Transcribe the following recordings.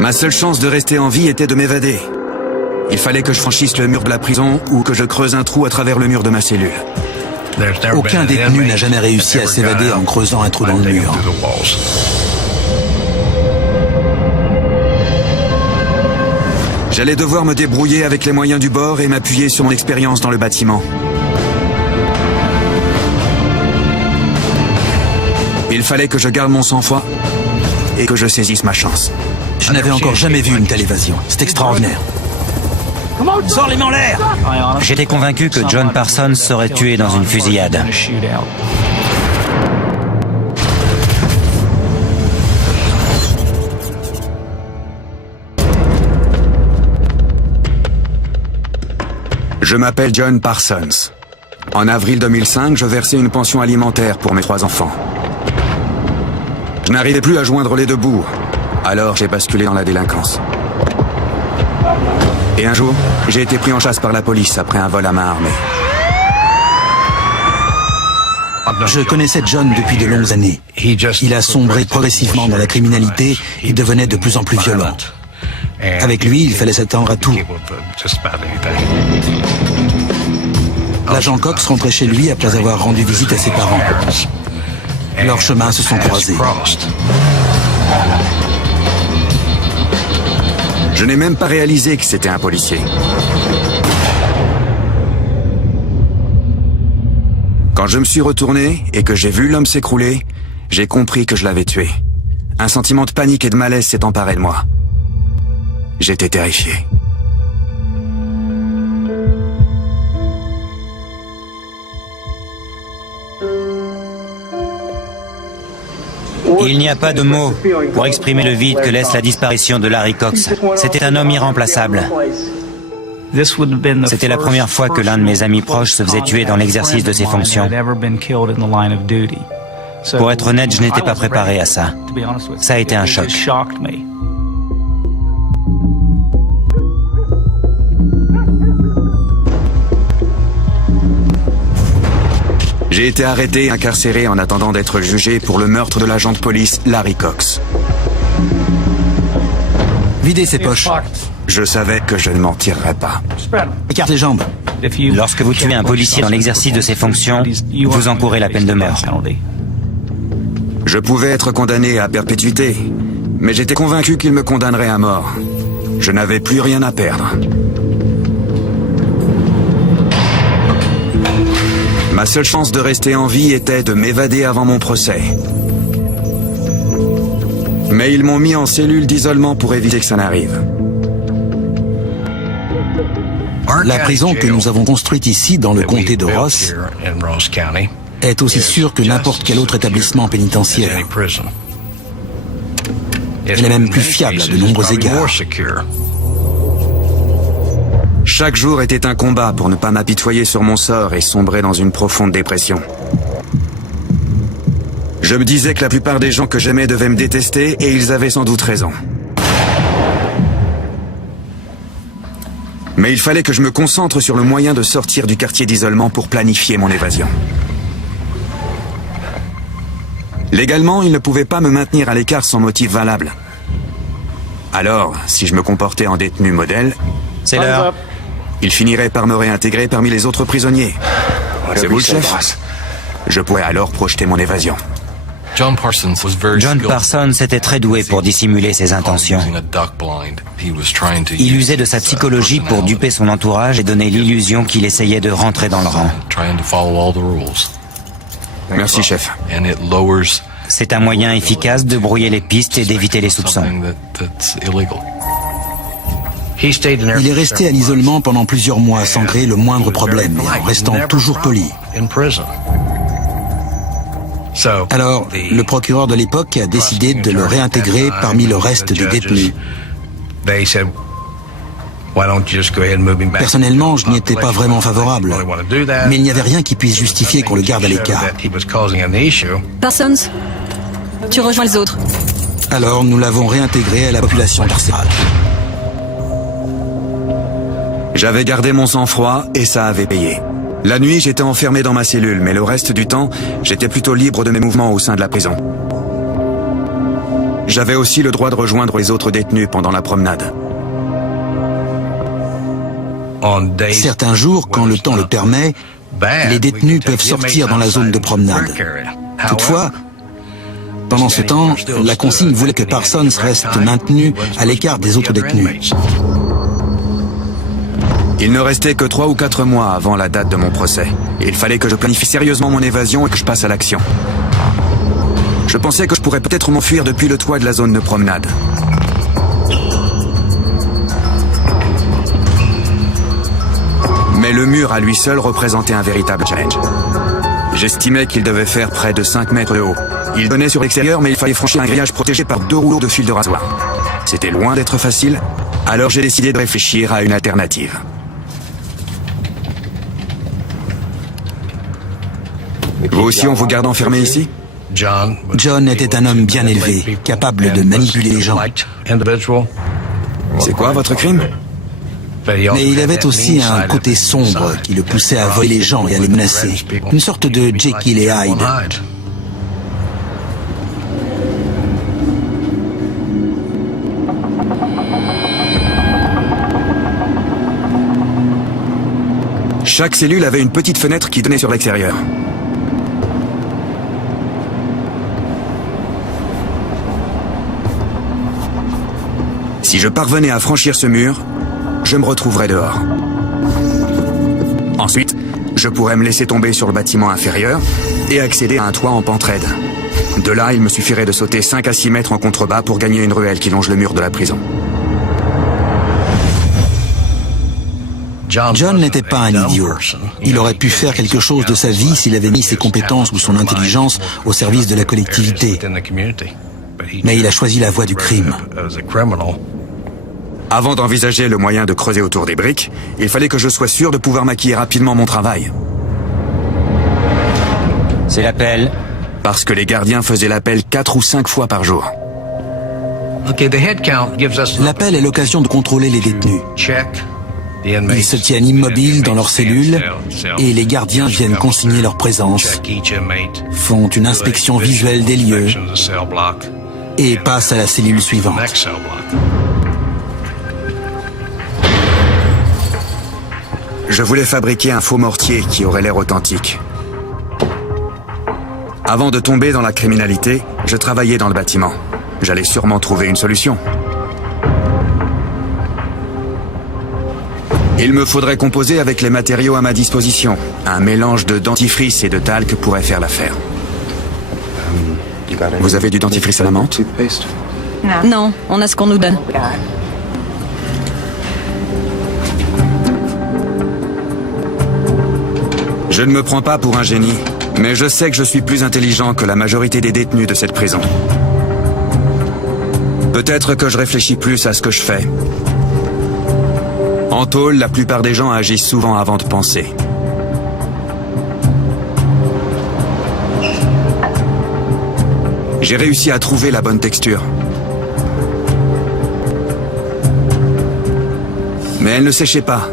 Ma seule chance de rester en vie était de m'évader. Il fallait que je franchisse le mur de la prison ou que je creuse un trou à travers le mur de ma cellule. Aucun détenu n'a jamais réussi à s'évader en creusant un trou dans le mur. J'allais devoir me débrouiller avec les moyens du bord et m'appuyer sur mon expérience dans le bâtiment. Il fallait que je garde mon sang-froid et que je saisisse ma chance. Je n'avais encore jamais vu une telle évasion. C'est extraordinaire. Sors les mains en l'air! J'étais convaincu que John Parsons serait tué dans une fusillade. Je m'appelle John Parsons. En avril 2005, je versais une pension alimentaire pour mes 3 enfants. Je n'arrivais plus à joindre les deux bouts. Alors j'ai basculé dans la délinquance. Et un jour, j'ai été pris en chasse par la police après un vol à main armée. Je connaissais John depuis de longues années. Il a sombré progressivement dans la criminalité et devenait de plus en plus violent. Avec lui, il fallait s'attendre à tout. L'agent Cox rentrait chez lui après avoir rendu visite à ses parents. Leurs chemins se sont croisés. Je n'ai même pas réalisé que c'était un policier. Quand je me suis retourné et que j'ai vu l'homme s'écrouler, j'ai compris que je l'avais tué. Un sentiment de panique et de malaise s'est emparé de moi. J'étais terrifié. Il n'y a pas de mots pour exprimer le vide que laisse la disparition de Larry Cox. C'était un homme irremplaçable. C'était la première fois que l'un de mes amis proches se faisait tuer dans l'exercice de ses fonctions. Pour être honnête, je n'étais pas préparé à ça. Ça a été un choc. J'ai été arrêté et incarcéré en attendant d'être jugé pour le meurtre de l'agent de police Larry Cox. Videz ses poches. Je savais que je ne m'en tirerais pas. Écarte les jambes. Lorsque vous tuez un policier dans l'exercice de ses fonctions, vous encourez la peine de mort. Je pouvais être condamné à perpétuité, mais j'étais convaincu qu'il me condamnerait à mort. Je n'avais plus rien à perdre. Ma seule chance de rester en vie était de m'évader avant mon procès. Mais ils m'ont mis en cellule d'isolement pour éviter que ça n'arrive. La prison que nous avons construite ici, dans le comté de Ross, est aussi sûre que n'importe quel autre établissement pénitentiaire. Elle est même plus fiable à de nombreux égards. Chaque jour était un combat pour ne pas m'apitoyer sur mon sort et sombrer dans une profonde dépression. Je me disais que la plupart des gens que j'aimais devaient me détester et ils avaient sans doute raison. Mais il fallait que je me concentre sur le moyen de sortir du quartier d'isolement pour planifier mon évasion. Légalement, ils ne pouvaient pas me maintenir à l'écart sans motif valable. Alors, si je me comportais en détenu modèle, c'est l'heure. Ils finiraient par me réintégrer parmi les autres prisonniers. C'est vous le chef? Je pourrais alors projeter mon évasion. John Parsons était très doué pour dissimuler ses intentions. Il usait de sa psychologie pour duper son entourage et donner l'illusion qu'il essayait de rentrer dans le rang. Merci, chef. C'est un moyen efficace de brouiller les pistes et d'éviter les soupçons. Il est resté à l'isolement pendant plusieurs mois sans créer le moindre problème et en restant toujours poli. Alors, le procureur de l'époque a décidé de le réintégrer parmi le reste des détenus. Personnellement, je n'y étais pas vraiment favorable, mais il n'y avait rien qui puisse justifier qu'on le garde à l'écart. Parsons, tu rejoins les autres. Alors, nous l'avons réintégré à la population carcérale. J'avais gardé mon sang-froid et ça avait payé. La nuit, j'étais enfermé dans ma cellule, mais le reste du temps, j'étais plutôt libre de mes mouvements au sein de la prison. J'avais aussi le droit de rejoindre les autres détenus pendant la promenade. Certains jours, quand le temps le permet, les détenus peuvent sortir dans la zone de promenade. Toutefois, pendant ce temps, la consigne voulait que Parsons reste maintenu à l'écart des autres détenus. Il ne restait que 3 ou 4 mois avant la date de mon procès. Il fallait que je planifie sérieusement mon évasion et que je passe à l'action. Je pensais que je pourrais peut-être m'enfuir depuis le toit de la zone de promenade. Mais le mur à lui seul représentait un véritable challenge. J'estimais qu'il devait faire près de 5 mètres de haut. Il donnait sur l'extérieur, mais il fallait franchir un grillage protégé par 2 rouleaux de fil de rasoir. C'était loin d'être facile, alors j'ai décidé de réfléchir à une alternative. Vous aussi, on vous garde enfermé ici? John était un homme bien élevé, capable de manipuler les gens. C'est quoi votre crime? Mais il avait aussi un côté sombre qui le poussait à voler les gens et à les menacer. Une sorte de Jekyll et Hyde. Chaque cellule avait une petite fenêtre qui donnait sur l'extérieur. Si je parvenais à franchir ce mur, je me retrouverais dehors. Ensuite, je pourrais me laisser tomber sur le bâtiment inférieur et accéder à un toit en pente raide. De là, il me suffirait de sauter 5 à 6 mètres en contrebas pour gagner une ruelle qui longe le mur de la prison. John n'était pas un idiot. Il aurait pu faire quelque chose de sa vie s'il avait mis ses compétences ou son intelligence au service de la collectivité. Mais il a choisi la voie du crime. Avant d'envisager le moyen de creuser autour des briques, il fallait que je sois sûr de pouvoir maquiller rapidement mon travail. C'est l'appel. Parce que les gardiens faisaient l'appel 4 ou 5 fois par jour. L'appel est l'occasion de contrôler les détenus. Ils se tiennent immobiles dans leurs cellules et les gardiens viennent consigner leur présence, font une inspection visuelle des lieux et passent à la cellule suivante. Je voulais fabriquer un faux mortier qui aurait l'air authentique. Avant de tomber dans la criminalité, je travaillais dans le bâtiment. J'allais sûrement trouver une solution. Il me faudrait composer avec les matériaux à ma disposition. Un mélange de dentifrice et de talc pourrait faire l'affaire. Vous avez du dentifrice à la menthe? Non, on a ce qu'on nous donne. Je ne me prends pas pour un génie, mais je sais que je suis plus intelligent que la majorité des détenus de cette prison. Peut-être que je réfléchis plus à ce que je fais. En tôle, la plupart des gens agissent souvent avant de penser. J'ai réussi à trouver la bonne texture. Mais elle ne séchait pas.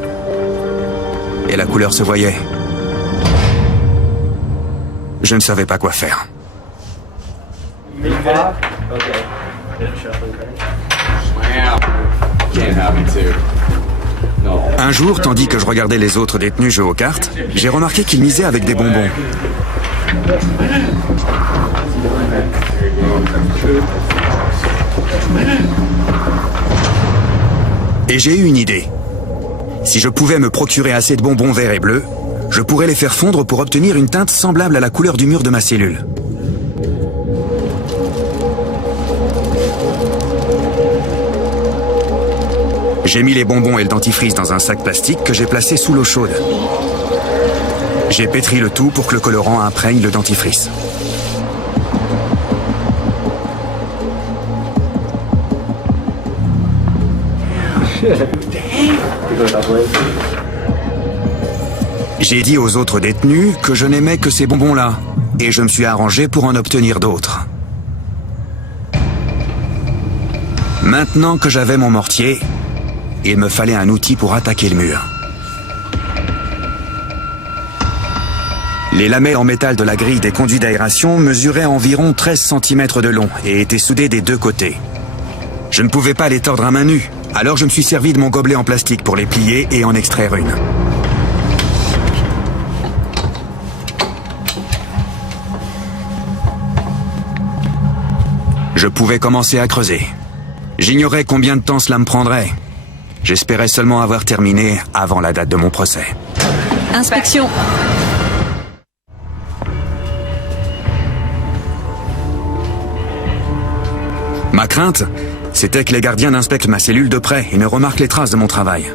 Et la couleur se voyait. Je ne savais pas quoi faire. Un jour, tandis que je regardais les autres détenus jouer aux cartes, j'ai remarqué qu'ils misaient avec des bonbons. Et j'ai eu une idée. Si je pouvais me procurer assez de bonbons verts et bleus, je pourrais les faire fondre pour obtenir une teinte semblable à la couleur du mur de ma cellule. J'ai mis les bonbons et le dentifrice dans un sac plastique que j'ai placé sous l'eau chaude. J'ai pétri le tout pour que le colorant imprègne le dentifrice. J'ai dit aux autres détenus que je n'aimais que ces bonbons-là, et je me suis arrangé pour en obtenir d'autres. Maintenant que j'avais mon mortier, il me fallait un outil pour attaquer le mur. Les lamelles en métal de la grille des conduits d'aération mesuraient environ 13 cm de long et étaient soudées des deux côtés. Je ne pouvais pas les tordre à main nue, alors je me suis servi de mon gobelet en plastique pour les plier et en extraire une. Je pouvais commencer à creuser. J'ignorais combien de temps cela me prendrait. J'espérais seulement avoir terminé avant la date de mon procès. Inspection. Ma crainte, c'était que les gardiens inspectent ma cellule de près et ne remarquent les traces de mon travail.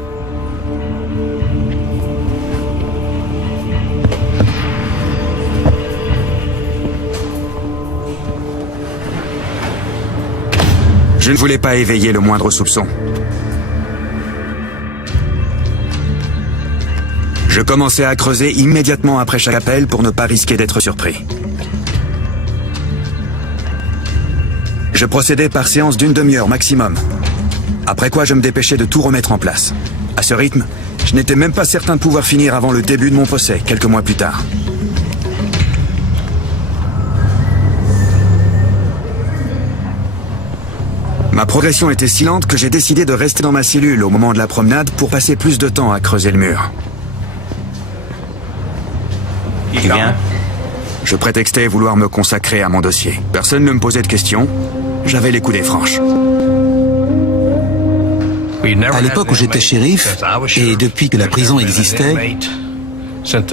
Je ne voulais pas éveiller le moindre soupçon. Je commençais à creuser immédiatement après chaque appel pour ne pas risquer d'être surpris. Je procédais par séance d'une demi-heure maximum. Après quoi, je me dépêchais de tout remettre en place. À ce rythme, je n'étais même pas certain de pouvoir finir avant le début de mon procès, quelques mois plus tard. Ma progression était si lente que j'ai décidé de rester dans ma cellule au moment de la promenade pour passer plus de temps à creuser le mur. Tu viens? Je prétextais vouloir me consacrer à mon dossier. Personne ne me posait de questions. J'avais les coudées franches. À l'époque où j'étais shérif, et depuis que la prison existait,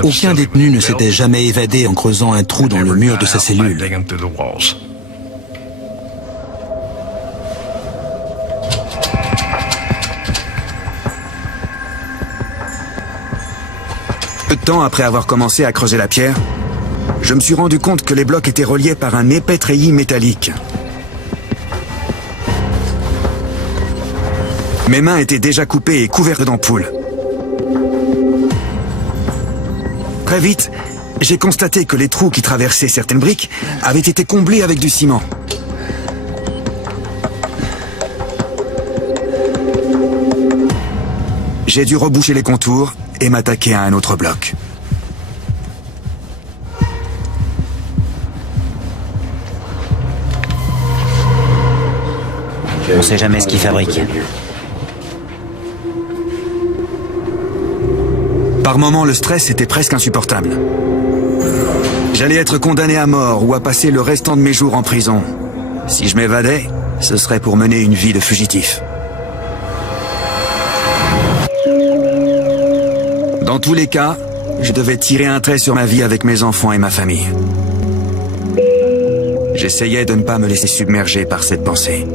aucun détenu ne s'était jamais évadé en creusant un trou dans le mur de sa cellule. Peu de temps après avoir commencé à creuser la pierre, je me suis rendu compte que les blocs étaient reliés par un épais treillis métallique. Mes mains étaient déjà coupées et couvertes d'ampoules. Très vite, j'ai constaté que les trous qui traversaient certaines briques avaient été comblés avec du ciment. J'ai dû reboucher les contours et m'attaquer à un autre bloc. On ne sait jamais ce qu'ils fabriquent. Par moments, le stress était presque insupportable. J'allais être condamné à mort ou à passer le restant de mes jours en prison. Si je m'évadais, ce serait pour mener une vie de fugitif. Dans tous les cas, je devais tirer un trait sur ma vie avec mes enfants et ma famille. J'essayais de ne pas me laisser submerger par cette pensée,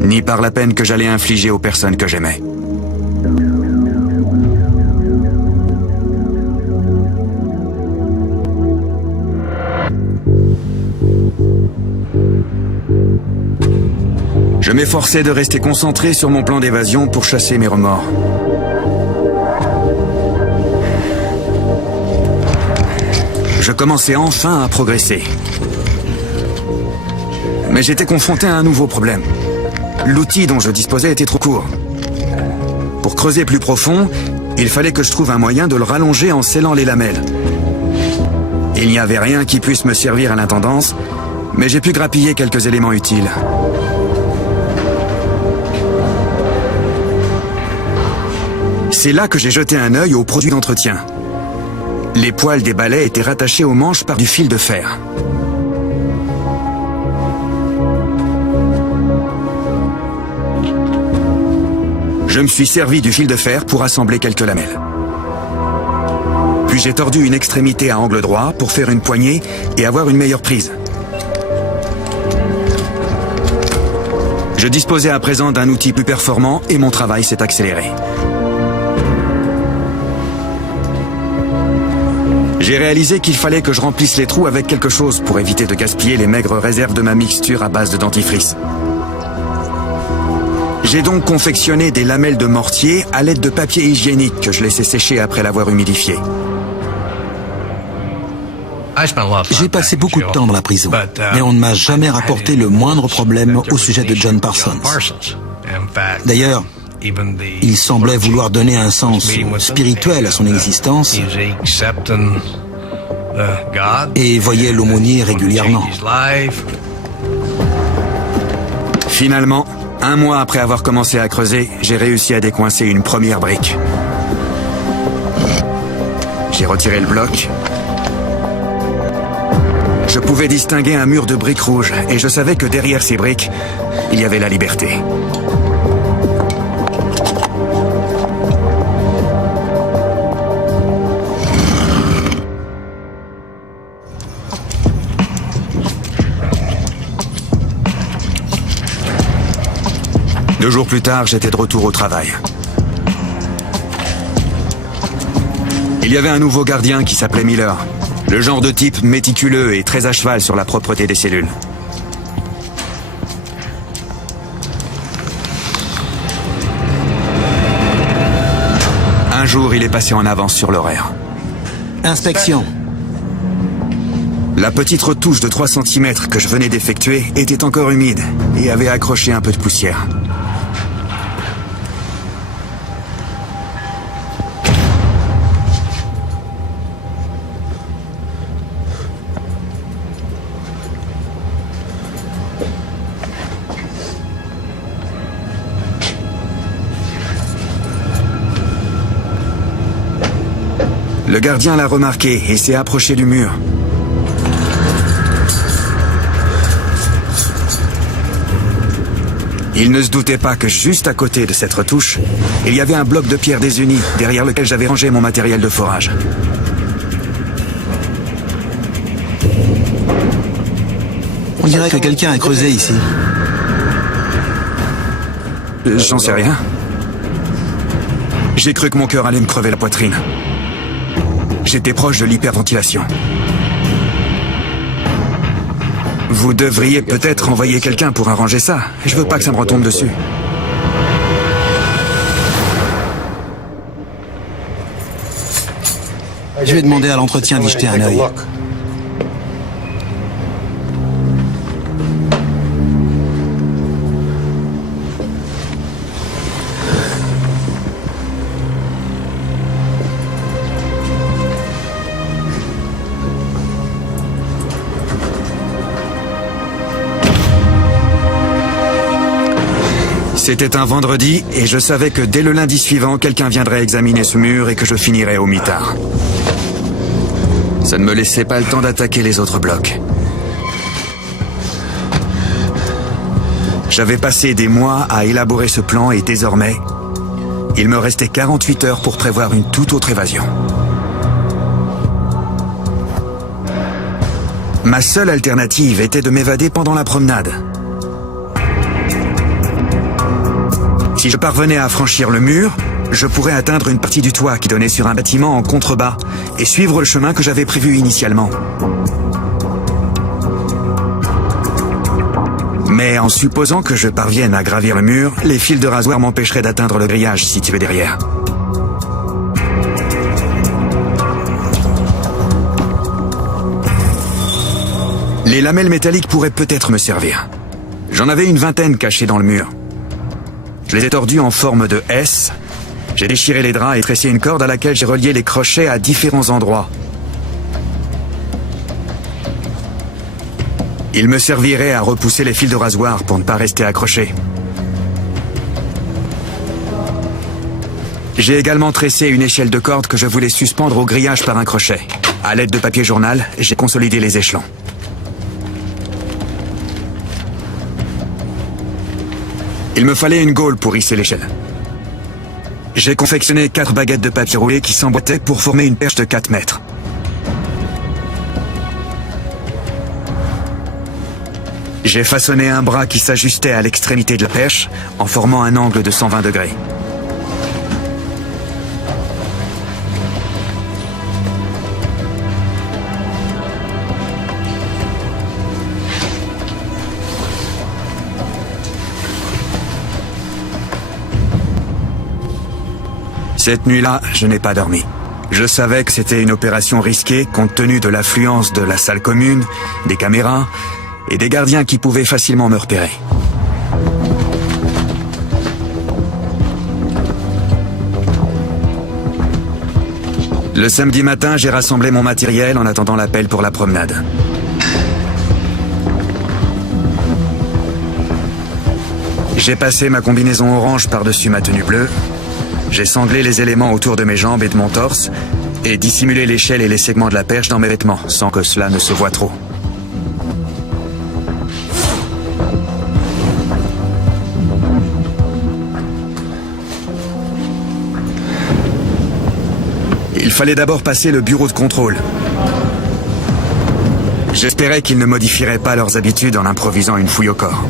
ni par la peine que j'allais infliger aux personnes que j'aimais. Je m'efforçais de rester concentré sur mon plan d'évasion pour chasser mes remords. Je commençais enfin à progresser. Mais j'étais confronté à un nouveau problème. L'outil dont je disposais était trop court. Pour creuser plus profond, il fallait que je trouve un moyen de le rallonger en scellant les lamelles. Il n'y avait rien qui puisse me servir à l'intendance, mais j'ai pu grappiller quelques éléments utiles. C'est là que j'ai jeté un œil aux produits d'entretien. Les poils des balais étaient rattachés aux manches par du fil de fer. Je me suis servi du fil de fer pour assembler quelques lamelles. Puis j'ai tordu une extrémité à angle droit pour faire une poignée et avoir une meilleure prise. Je disposais à présent d'un outil plus performant et mon travail s'est accéléré. J'ai réalisé qu'il fallait que je remplisse les trous avec quelque chose pour éviter de gaspiller les maigres réserves de ma mixture à base de dentifrice. J'ai donc confectionné des lamelles de mortier à l'aide de papier hygiénique que je laissais sécher après l'avoir humidifié. J'ai passé beaucoup de temps dans la prison, mais on ne m'a jamais rapporté le moindre problème au sujet de John Parsons. D'ailleurs, il semblait vouloir donner un sens spirituel à son existence et voyait l'aumônier régulièrement. Finalement, 1 mois après avoir commencé à creuser, j'ai réussi à décoincer une première brique. J'ai retiré le bloc. Je pouvais distinguer un mur de briques rouges et je savais que derrière ces briques, il y avait la liberté. Deux jours plus tard, j'étais de retour au travail. Il y avait un nouveau gardien qui s'appelait Miller. Le genre de type méticuleux et très à cheval sur la propreté des cellules. Un jour, il est passé en avance sur l'horaire. Inspection. La petite retouche de 3 cm que je venais d'effectuer était encore humide et avait accroché un peu de poussière. Le gardien l'a remarqué et s'est approché du mur. Il ne se doutait pas que juste à côté de cette retouche, il y avait un bloc de pierre désuni derrière lequel j'avais rangé mon matériel de forage. On dirait que quelqu'un a creusé ici. J'en sais rien. J'ai cru que mon cœur allait me crever la poitrine. J'étais proche de l'hyperventilation. Vous devriez peut-être envoyer quelqu'un pour arranger ça. Je veux pas que ça me retombe dessus. Je vais demander à l'entretien d'y jeter un œil. C'était un vendredi et je savais que dès le lundi suivant, quelqu'un viendrait examiner ce mur et que je finirais au mitard. Ça ne me laissait pas le temps d'attaquer les autres blocs. J'avais passé des mois à élaborer ce plan et désormais, il me restait 48 heures pour prévoir une toute autre évasion. Ma seule alternative était de m'évader pendant la promenade. Si je parvenais à franchir le mur, je pourrais atteindre une partie du toit qui donnait sur un bâtiment en contrebas et suivre le chemin que j'avais prévu initialement. Mais en supposant que je parvienne à gravir le mur, les fils de rasoir m'empêcheraient d'atteindre le grillage situé derrière. Les lamelles métalliques pourraient peut-être me servir. J'en avais une vingtaine cachées dans le mur. Je les ai tordus en forme de S. J'ai déchiré les draps et tressé une corde à laquelle j'ai relié les crochets à différents endroits. Il me servirait à repousser les fils de rasoir pour ne pas rester accrochés. J'ai également tressé une échelle de corde que je voulais suspendre au grillage par un crochet. À l'aide de papier journal, j'ai consolidé les échelons. Il me fallait une gaule pour hisser l'échelle. J'ai confectionné 4 baguettes de papier roulé qui s'emboîtaient pour former une perche de 4 mètres. J'ai façonné un bras qui s'ajustait à l'extrémité de la perche en formant un angle de 120 degrés. Cette nuit-là, je n'ai pas dormi. Je savais que c'était une opération risquée compte tenu de l'affluence de la salle commune, des caméras et des gardiens qui pouvaient facilement me repérer. Le samedi matin, j'ai rassemblé mon matériel en attendant l'appel pour la promenade. J'ai passé ma combinaison orange par-dessus ma tenue bleue. J'ai sanglé les éléments autour de mes jambes et de mon torse et dissimulé l'échelle et les segments de la perche dans mes vêtements, sans que cela ne se voie trop. Il fallait d'abord passer le bureau de contrôle. J'espérais qu'ils ne modifieraient pas leurs habitudes en improvisant une fouille au corps.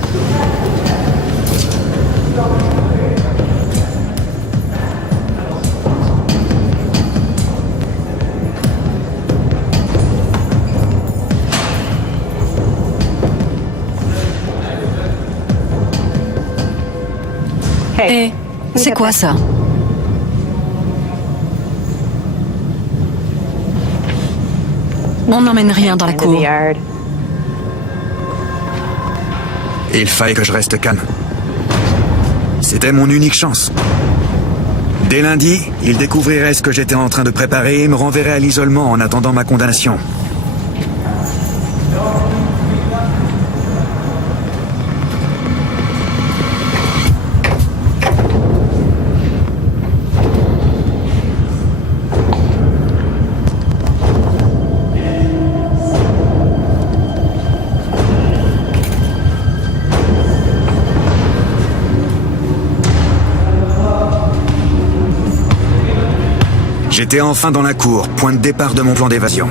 Hé, c'est quoi ça? On n'emmène rien dans la cour. Il fallait que je reste calme. C'était mon unique chance. Dès lundi, ils découvriraient ce que j'étais en train de préparer et me renverraient à l'isolement en attendant ma condamnation. J'étais enfin dans la cour, point de départ de mon plan d'évasion.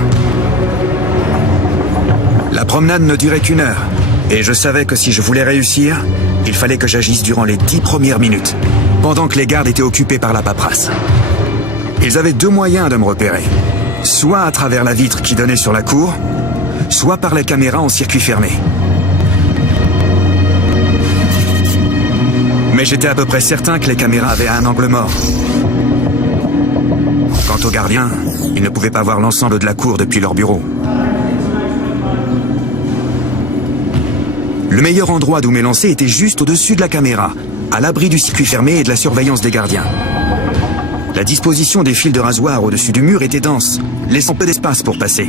La promenade ne durait qu'1 heure, et je savais que si je voulais réussir, il fallait que j'agisse durant les 10 premières minutes, pendant que les gardes étaient occupés par la paperasse. Ils avaient 2 moyens de me repérer, soit à travers la vitre qui donnait sur la cour, soit par les caméras en circuit fermé. Mais j'étais à peu près certain que les caméras avaient un angle mort. Quant aux gardiens, ils ne pouvaient pas voir l'ensemble de la cour depuis leur bureau. Le meilleur endroit d'où m'élancer était juste au-dessus de la caméra, à l'abri du circuit fermé et de la surveillance des gardiens. La disposition des fils de rasoir au-dessus du mur était dense, laissant peu d'espace pour passer.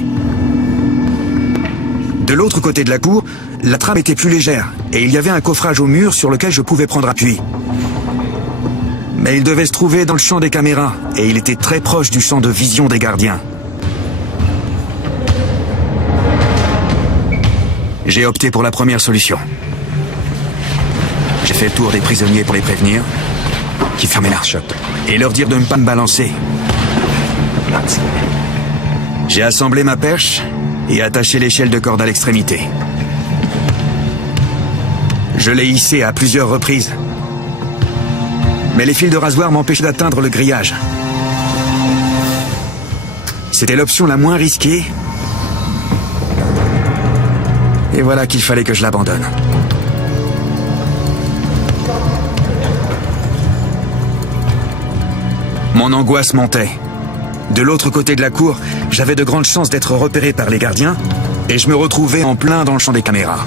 De l'autre côté de la cour, la trame était plus légère, et il y avait un coffrage au mur sur lequel je pouvais prendre appui. Mais il devait se trouver dans le champ des caméras, et il était très proche du champ de vision des gardiens. J'ai opté pour la première solution. J'ai fait le tour des prisonniers pour les prévenir, qui fermaient la shop, et leur dire de ne pas me balancer. J'ai assemblé ma perche et attaché l'échelle de corde à l'extrémité. Je l'ai hissée à plusieurs reprises. Mais les fils de rasoir m'empêchaient d'atteindre le grillage. C'était l'option la moins risquée. Et voilà qu'il fallait que je l'abandonne. Mon angoisse montait. De l'autre côté de la cour, j'avais de grandes chances d'être repéré par les gardiens, et je me retrouvais en plein dans le champ des caméras.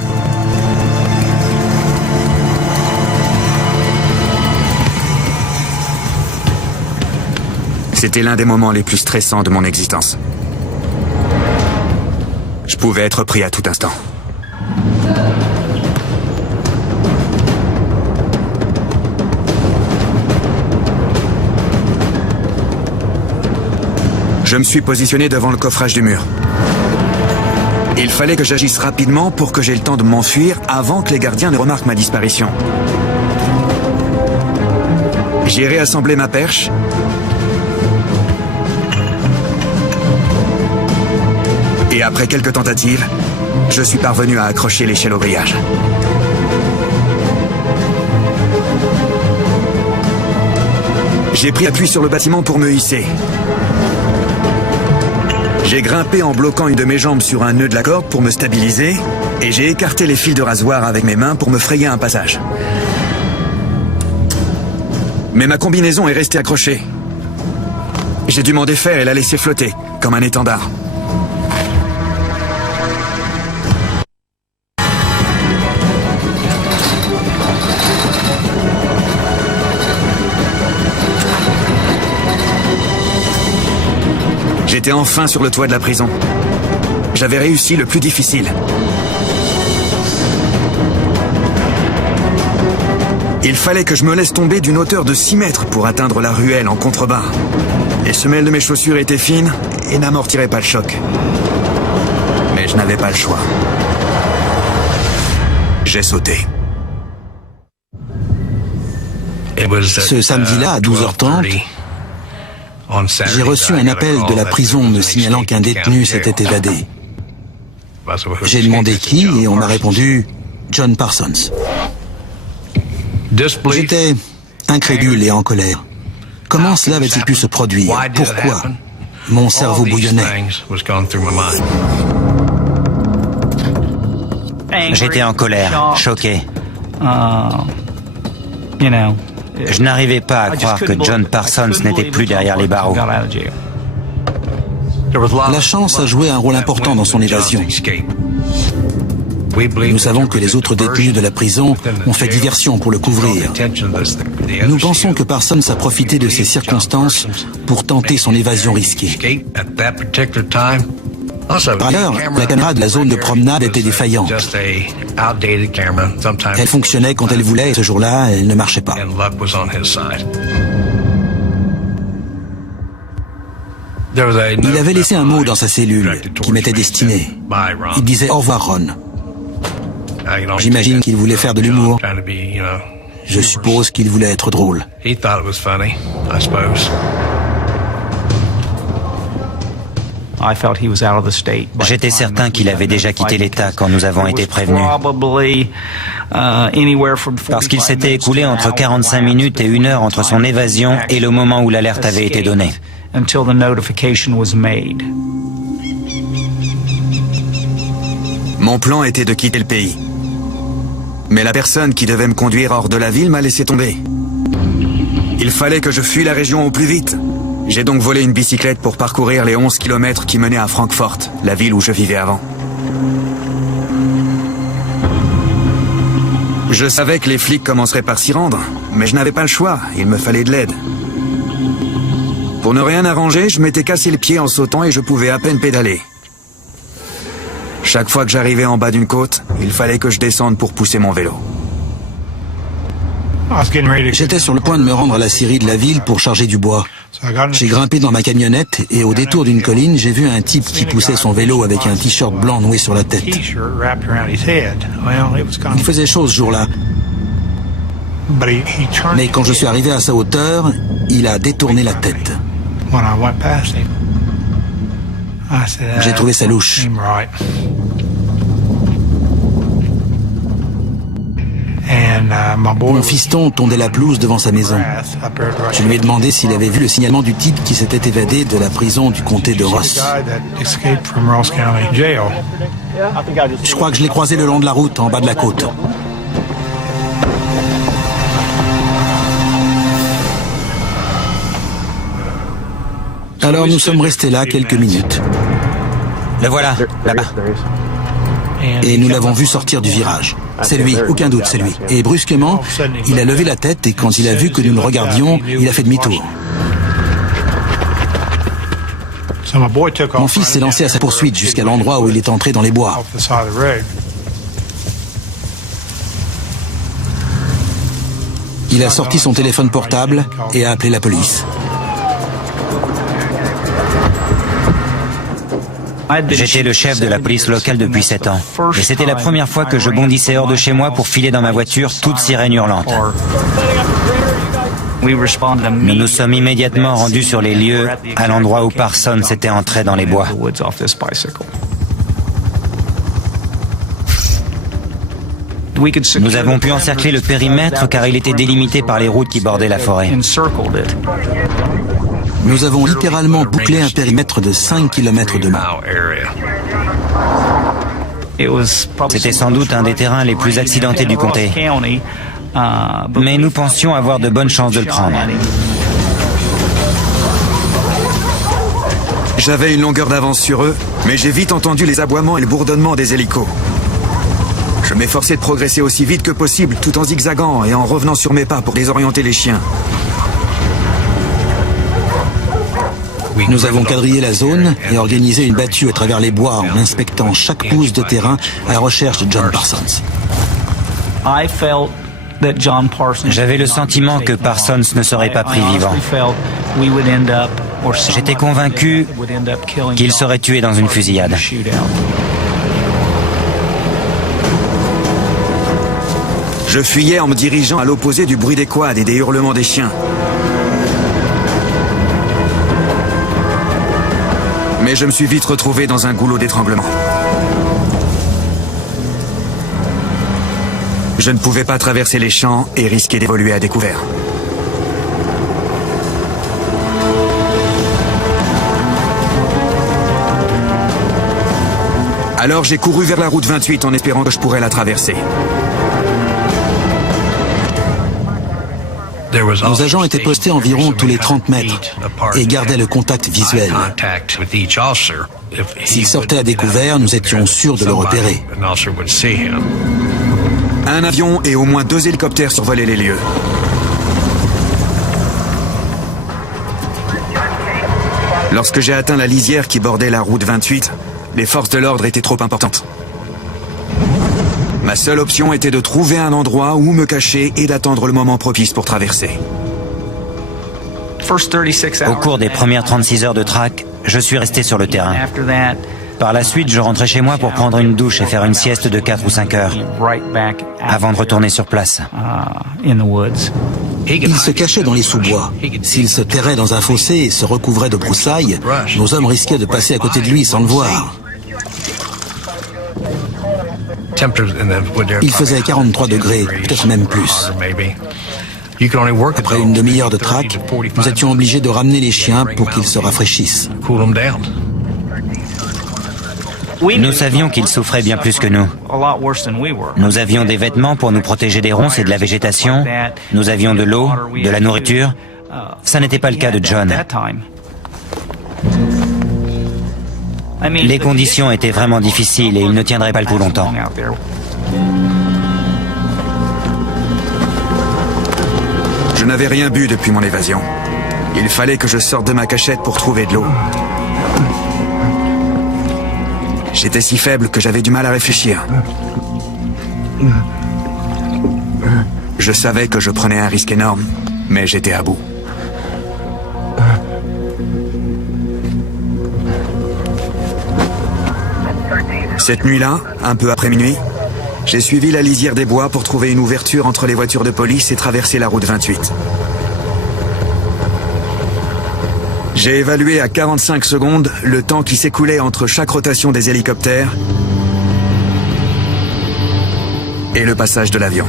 C'était l'un des moments les plus stressants de mon existence. Je pouvais être pris à tout instant. Je me suis positionné devant le coffrage du mur. Il fallait que j'agisse rapidement pour que j'aie le temps de m'enfuir avant que les gardiens ne remarquent ma disparition. J'ai réassemblé ma perche. Et après quelques tentatives, je suis parvenu à accrocher l'échelle au grillage. J'ai pris appui sur le bâtiment pour me hisser. J'ai grimpé en bloquant une de mes jambes sur un nœud de la corde pour me stabiliser, et j'ai écarté les fils de rasoir avec mes mains pour me frayer un passage. Mais ma combinaison est restée accrochée. J'ai dû m'en défaire et la laisser flotter, comme un étendard. J'étais enfin sur le toit de la prison. J'avais réussi le plus difficile. Il fallait que je me laisse tomber d'une hauteur de 6 mètres pour atteindre la ruelle en contrebas. Les semelles de mes chaussures étaient fines et n'amortiraient pas le choc. Mais je n'avais pas le choix. J'ai sauté. Ce samedi-là, à 12h30, j'ai reçu un appel de la prison me signalant qu'un détenu s'était évadé. J'ai demandé qui et on m'a répondu John Parsons. J'étais incrédule et en colère. Comment cela avait-il pu se produire? Pourquoi? Mon cerveau bouillonnait. J'étais en colère, choqué. Je n'arrivais pas à croire que John Parsons n'était plus derrière les barreaux. La chance a joué un rôle important dans son évasion. Nous savons que les autres détenus de la prison ont fait diversion pour le couvrir. Nous pensons que Parsons a profité de ces circonstances pour tenter son évasion risquée. Par ailleurs, la caméra de la zone de promenade était défaillante. Elle fonctionnait quand elle voulait et ce jour-là, elle ne marchait pas. Il avait laissé un mot dans sa cellule qui m'était destiné. Il disait « Au revoir, Ron ». J'imagine qu'il voulait faire de l'humour. Je suppose qu'il voulait être drôle. J'étais certain qu'il avait déjà quitté l'État quand nous avons été prévenus. Parce qu'il s'était écoulé entre 45 minutes et 1 heure entre son évasion et le moment où l'alerte avait été donnée. Mon plan était de quitter le pays. Mais la personne qui devait me conduire hors de la ville m'a laissé tomber. Il fallait que je fuie la région au plus vite. J'ai donc volé une bicyclette pour parcourir les 11 kilomètres qui menaient à Francfort, la ville où je vivais avant. Je savais que les flics commenceraient par s'y rendre, mais je n'avais pas le choix, il me fallait de l'aide. Pour ne rien arranger, je m'étais cassé le pied en sautant et je pouvais à peine pédaler. Chaque fois que j'arrivais en bas d'une côte, il fallait que je descende pour pousser mon vélo. J'étais sur le point de me rendre à la scierie de la ville pour charger du bois. J'ai grimpé dans ma camionnette et au détour d'une colline, j'ai vu un type qui poussait son vélo avec un t-shirt blanc noué sur la tête. Il faisait chaud ce jour-là. Mais quand je suis arrivé à sa hauteur, il a détourné la tête. J'ai trouvé ça louche. Mon fiston tondait la pelouse devant sa maison. Je lui ai demandé s'il avait vu le signalement du type qui s'était évadé de la prison du comté de Ross. Je crois que je l'ai croisé le long de la route, en bas de la côte. Alors nous sommes restés là quelques minutes. Le voilà, là-bas. Et nous l'avons vu sortir du virage. C'est lui, aucun doute, c'est lui. Et brusquement, il a levé la tête et quand il a vu que nous le regardions, il a fait demi-tour. Mon fils s'est lancé à sa poursuite jusqu'à l'endroit où il est entré dans les bois. Il a sorti son téléphone portable et a appelé la police. J'étais le chef de la police locale depuis 7 ans. Et c'était la première fois que je bondissais hors de chez moi pour filer dans ma voiture, toute sirène hurlante. Nous nous sommes immédiatement rendus sur les lieux, à l'endroit où Parsons s'était entré dans les bois. Nous avons pu encercler le périmètre car il était délimité par les routes qui bordaient la forêt. Nous avons littéralement bouclé un périmètre de 5 km de long. C'était sans doute un des terrains les plus accidentés du comté. Mais nous pensions avoir de bonnes chances de le prendre. J'avais une longueur d'avance sur eux, mais j'ai vite entendu les aboiements et le bourdonnement des hélicos. Je m'efforçais de progresser aussi vite que possible, tout en zigzagant et en revenant sur mes pas pour désorienter les chiens. Nous avons quadrillé la zone et organisé une battue à travers les bois en inspectant chaque pouce de terrain à la recherche de John Parsons. J'avais le sentiment que Parsons ne serait pas pris vivant. J'étais convaincu qu'il serait tué dans une fusillade. Je fuyais en me dirigeant à l'opposé du bruit des quads et des hurlements des chiens. Mais je me suis vite retrouvé dans un goulot d'étranglement. Je ne pouvais pas traverser les champs et risquer d'évoluer à découvert. Alors j'ai couru vers la route 28 en espérant que je pourrais la traverser. Nos agents étaient postés environ tous les 30 mètres et gardaient le contact visuel. S'il sortait à découvert, nous étions sûrs de le repérer. Un avion et au moins 2 hélicoptères survolaient les lieux. Lorsque j'ai atteint la lisière qui bordait la route 28, les forces de l'ordre étaient trop importantes. Ma seule option était de trouver un endroit où me cacher et d'attendre le moment propice pour traverser. Au cours des premières 36 heures de traque, je suis resté sur le terrain. Par la suite, je rentrais chez moi pour prendre une douche et faire une sieste de 4 ou 5 heures, avant de retourner sur place. Il se cachait dans les sous-bois. S'il se terrait dans un fossé et se recouvrait de broussailles, nos hommes risquaient de passer à côté de lui sans le voir. Il faisait 43 degrés, peut-être même plus. Après une demi-heure de traque, nous étions obligés de ramener les chiens pour qu'ils se rafraîchissent. Nous savions qu'il souffrait bien plus que nous. Nous avions des vêtements pour nous protéger des ronces et de la végétation. Nous avions de l'eau, de la nourriture. Ça n'était pas le cas de John. Les conditions étaient vraiment difficiles et il ne tiendrait pas le coup longtemps. Je n'avais rien bu depuis mon évasion. Il fallait que je sorte de ma cachette pour trouver de l'eau. J'étais si faible que j'avais du mal à réfléchir. Je savais que je prenais un risque énorme, mais j'étais à bout. Cette nuit-là, un peu après minuit, j'ai suivi la lisière des bois pour trouver une ouverture entre les voitures de police et traverser la route 28. J'ai évalué à 45 secondes le temps qui s'écoulait entre chaque rotation des hélicoptères et le passage de l'avion.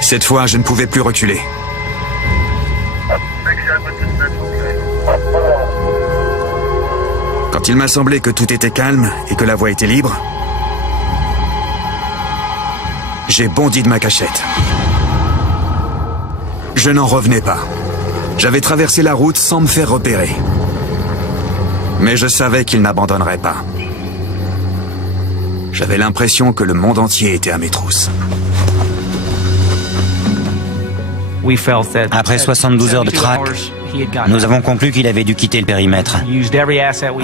Cette fois, je ne pouvais plus reculer. Quand il m'a semblé que tout était calme et que la voie était libre, j'ai bondi de ma cachette. Je n'en revenais pas. J'avais traversé la route sans me faire repérer. Mais je savais qu'il n'abandonnerait pas. J'avais l'impression que le monde entier était à mes trousses. Après 72 heures de traque, nous avons conclu qu'il avait dû quitter le périmètre.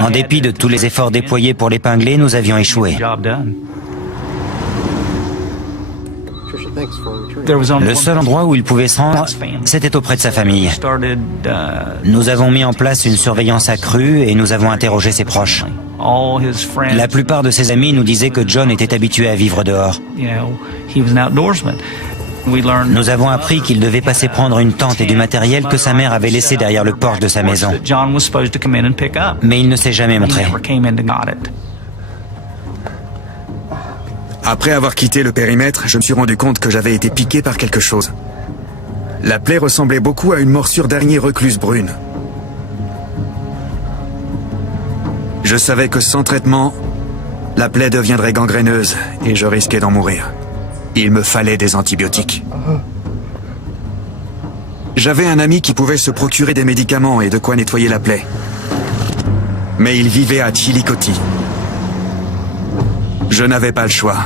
En dépit de tous les efforts déployés pour l'épingler, nous avions échoué. Le seul endroit où il pouvait se rendre, c'était auprès de sa famille. Nous avons mis en place une surveillance accrue et nous avons interrogé ses proches. La plupart de ses amis nous disaient que John était habitué à vivre dehors. Nous avons appris qu'il devait passer prendre une tente et du matériel que sa mère avait laissé derrière le porche de sa maison. Mais il ne s'est jamais montré. Après avoir quitté le périmètre, je me suis rendu compte que j'avais été piqué par quelque chose. La plaie ressemblait beaucoup à une morsure d'araignée recluse brune. Je savais que sans traitement, la plaie deviendrait gangréneuse et je risquais d'en mourir. Il me fallait des antibiotiques. J'avais un ami qui pouvait se procurer des médicaments et de quoi nettoyer la plaie. Mais il vivait à Chillicothe. Je n'avais pas le choix.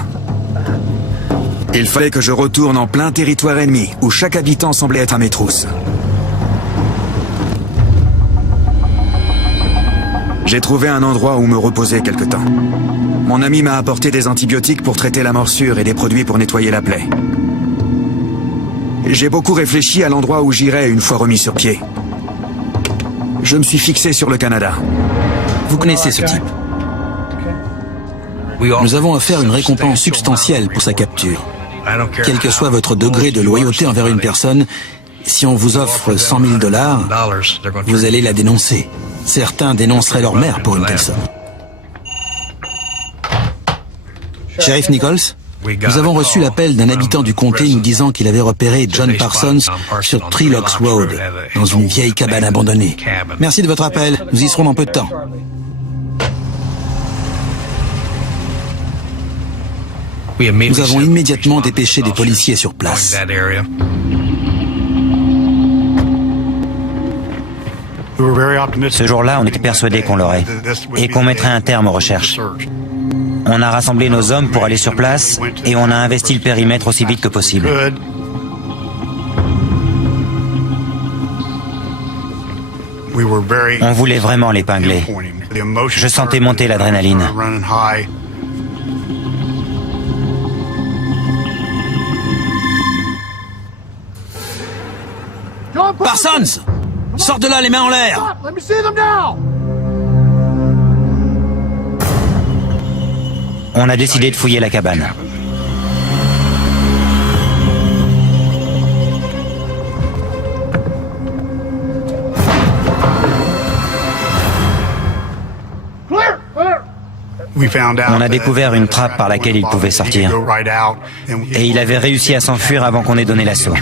Il fallait que je retourne en plein territoire ennemi, où chaque habitant semblait être à mes trousses. J'ai trouvé un endroit où me reposer quelque temps. Mon ami m'a apporté des antibiotiques pour traiter la morsure et des produits pour nettoyer la plaie. J'ai beaucoup réfléchi à l'endroit où j'irais une fois remis sur pied. Je me suis fixé sur le Canada. Vous connaissez ce type. Nous avons offert une récompense substantielle pour sa capture. Quel que soit votre degré de loyauté envers une personne, si on vous offre 100 000 $, vous allez la dénoncer. Certains dénonceraient leur mère pour une telle somme. Sheriff Nichols, nous avons reçu l'appel d'un habitant du comté nous disant qu'il avait repéré John Parsons sur Three Locks Road, dans une vieille cabane abandonnée. Merci de votre appel, nous y serons dans peu de temps. Nous avons immédiatement dépêché des policiers sur place. Ce jour-là, on était persuadés qu'on l'aurait et qu'on mettrait un terme aux recherches. On a rassemblé nos hommes pour aller sur place et on a investi le périmètre aussi vite que possible. On voulait vraiment l'épingler. Je sentais monter l'adrénaline. Parsons! Sors de là, les mains en l'air! On a décidé de fouiller la cabane. On a découvert une trappe par laquelle il pouvait sortir. Et il avait réussi à s'enfuir avant qu'on ait donné l'assaut.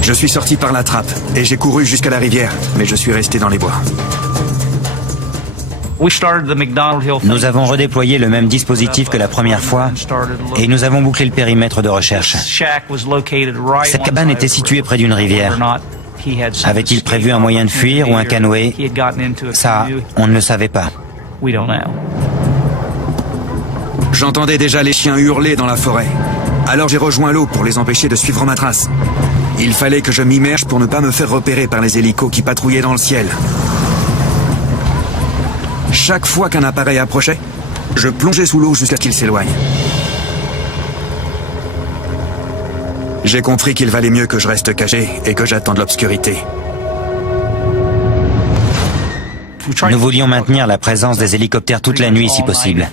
Je suis sorti par la trappe et j'ai couru jusqu'à la rivière, mais je suis resté dans les bois. Nous avons redéployé le même dispositif que la première fois et nous avons bouclé le périmètre de recherche. Cette cabane était située près d'une rivière. Avait-il prévu un moyen de fuir ou un canoë? Ça, on ne le savait pas. J'entendais déjà les chiens hurler dans la forêt. Alors j'ai rejoint l'eau pour les empêcher de suivre ma trace. Il fallait que je m'immerge pour ne pas me faire repérer par les hélicos qui patrouillaient dans le ciel. Chaque fois qu'un appareil approchait, je plongeais sous l'eau jusqu'à ce qu'il s'éloigne. J'ai compris qu'il valait mieux que je reste caché et que j'attende l'obscurité. Nous voulions maintenir la présence des hélicoptères toute la nuit si possible.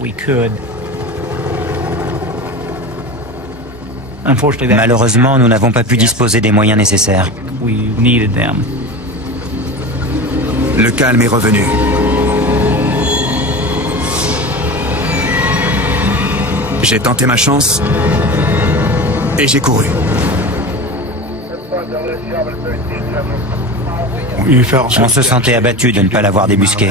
Malheureusement, nous n'avons pas pu disposer des moyens nécessaires. Le calme est revenu. J'ai tenté ma chance et j'ai couru. On se sentait abattu de ne pas l'avoir débusqué.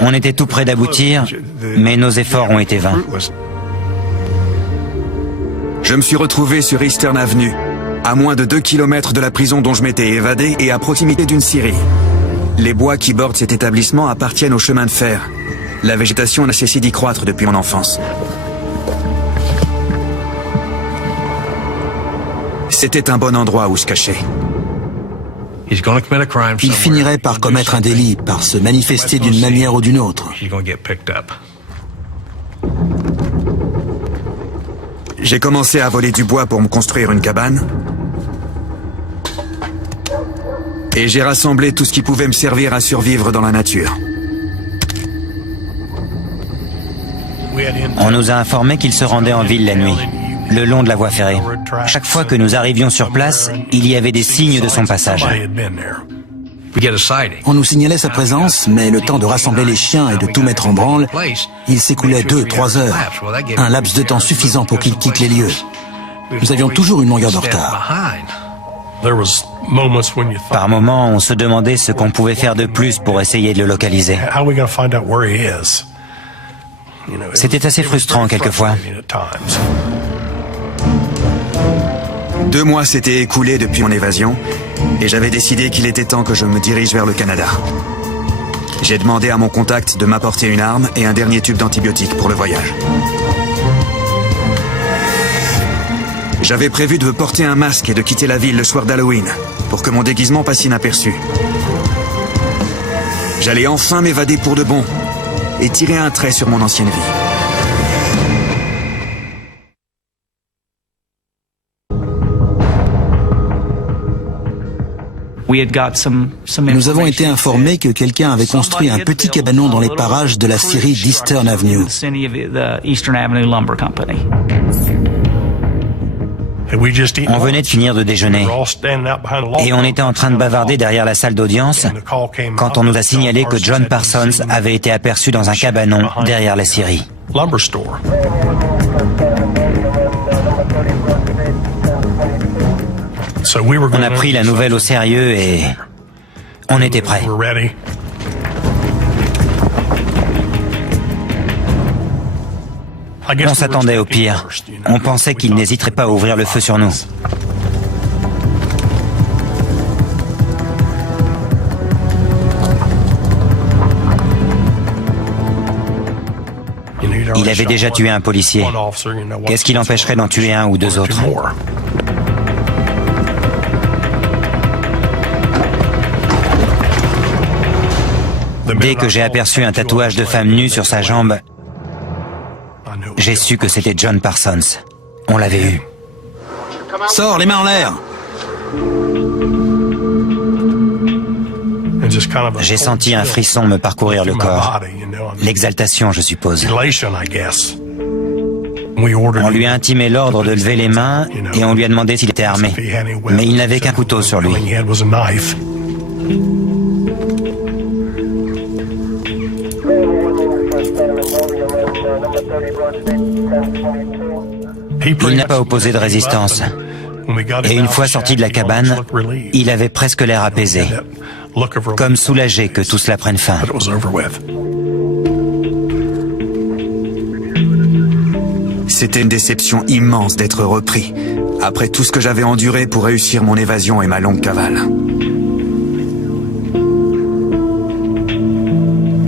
On était tout près d'aboutir, mais nos efforts ont été vains. Je me suis retrouvé sur Eastern Avenue, à moins de 2 kilomètres de la prison dont je m'étais évadé et à proximité d'une scierie. Les bois qui bordent cet établissement appartiennent au chemin de fer. La végétation n'a cessé d'y croître depuis mon enfance. C'était un bon endroit où se cacher. Il finirait par commettre un délit, par se manifester d'une manière ou d'une autre. J'ai commencé à voler du bois pour me construire une cabane. Et j'ai rassemblé tout ce qui pouvait me servir à survivre dans la nature. On nous a informé qu'il se rendait en ville la nuit, le long de la voie ferrée. Chaque fois que nous arrivions sur place, il y avait des signes de son passage. On nous signalait sa présence, mais le temps de rassembler les chiens et de tout mettre en branle, il s'écoulait 2-3 heures, un laps de temps suffisant pour qu'il quitte les lieux. Nous avions toujours une longueur de retard. Par moments, on se demandait ce qu'on pouvait faire de plus pour essayer de le localiser. C'était assez frustrant quelquefois. 2 mois s'étaient écoulés depuis mon évasion et j'avais décidé qu'il était temps que je me dirige vers le Canada. J'ai demandé à mon contact de m'apporter une arme et un dernier tube d'antibiotiques pour le voyage. J'avais prévu de porter un masque et de quitter la ville le soir d'Halloween, pour que mon déguisement passe inaperçu. J'allais enfin m'évader pour de bon, et tirer un trait sur mon ancienne vie. Nous avons été informés que quelqu'un avait construit un petit cabanon dans les parages de la scierie d'Eastern Avenue. On venait de finir de déjeuner et on était en train de bavarder derrière la salle d'audience quand on nous a signalé que John Parsons avait été aperçu dans un cabanon derrière la scierie. On a pris la nouvelle au sérieux et on était prêts. On s'attendait au pire. On pensait qu'il n'hésiterait pas à ouvrir le feu sur nous. Il avait déjà tué un policier. Qu'est-ce qui l'empêcherait d'en tuer un ou deux autres? Dès que j'ai aperçu un tatouage de femme nue sur sa jambe, j'ai su que c'était John Parsons. On l'avait eu. Sors, les mains en l'air! J'ai senti un frisson me parcourir le corps. L'exaltation, je suppose. On lui a intimé l'ordre de lever les mains et on lui a demandé s'il était armé. Mais il n'avait qu'un couteau sur lui. Il n'a pas opposé de résistance. Et une fois sorti de la cabane, il avait presque l'air apaisé, comme soulagé que tout cela prenne fin. C'était une déception immense d'être repris, après tout ce que j'avais enduré pour réussir mon évasion et ma longue cavale.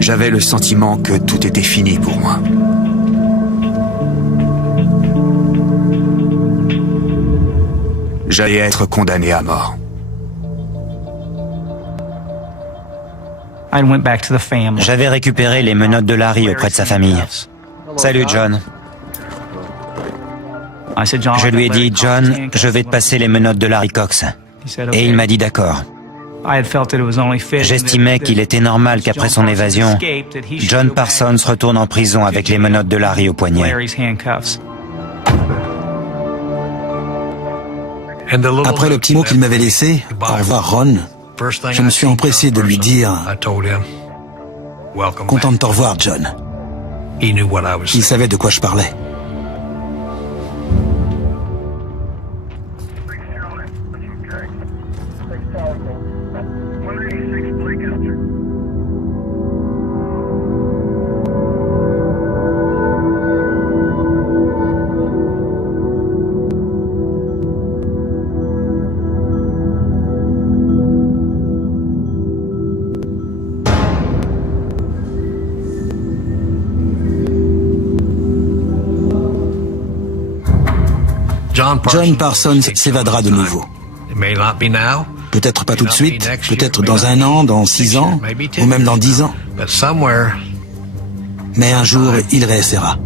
J'avais le sentiment que tout était fini pour moi. J'allais être condamné à mort. J'avais récupéré les menottes de Larry auprès de sa famille. Salut John. Je lui ai dit, John, je vais te passer les menottes de Larry Cox. Et il m'a dit d'accord. J'estimais qu'il était normal qu'après son évasion, John Parsons retourne en prison avec les menottes de Larry au poignet. Après le petit mot qu'il m'avait laissé, au revoir Ron, je me suis empressé de lui dire « Content de te revoir, John ». Il savait de quoi je parlais. John Parsons s'évadera de nouveau. Peut-être pas tout de suite, peut-être dans 1 an, dans 6 ans, ou même dans 10 ans. Mais un jour, il réessayera.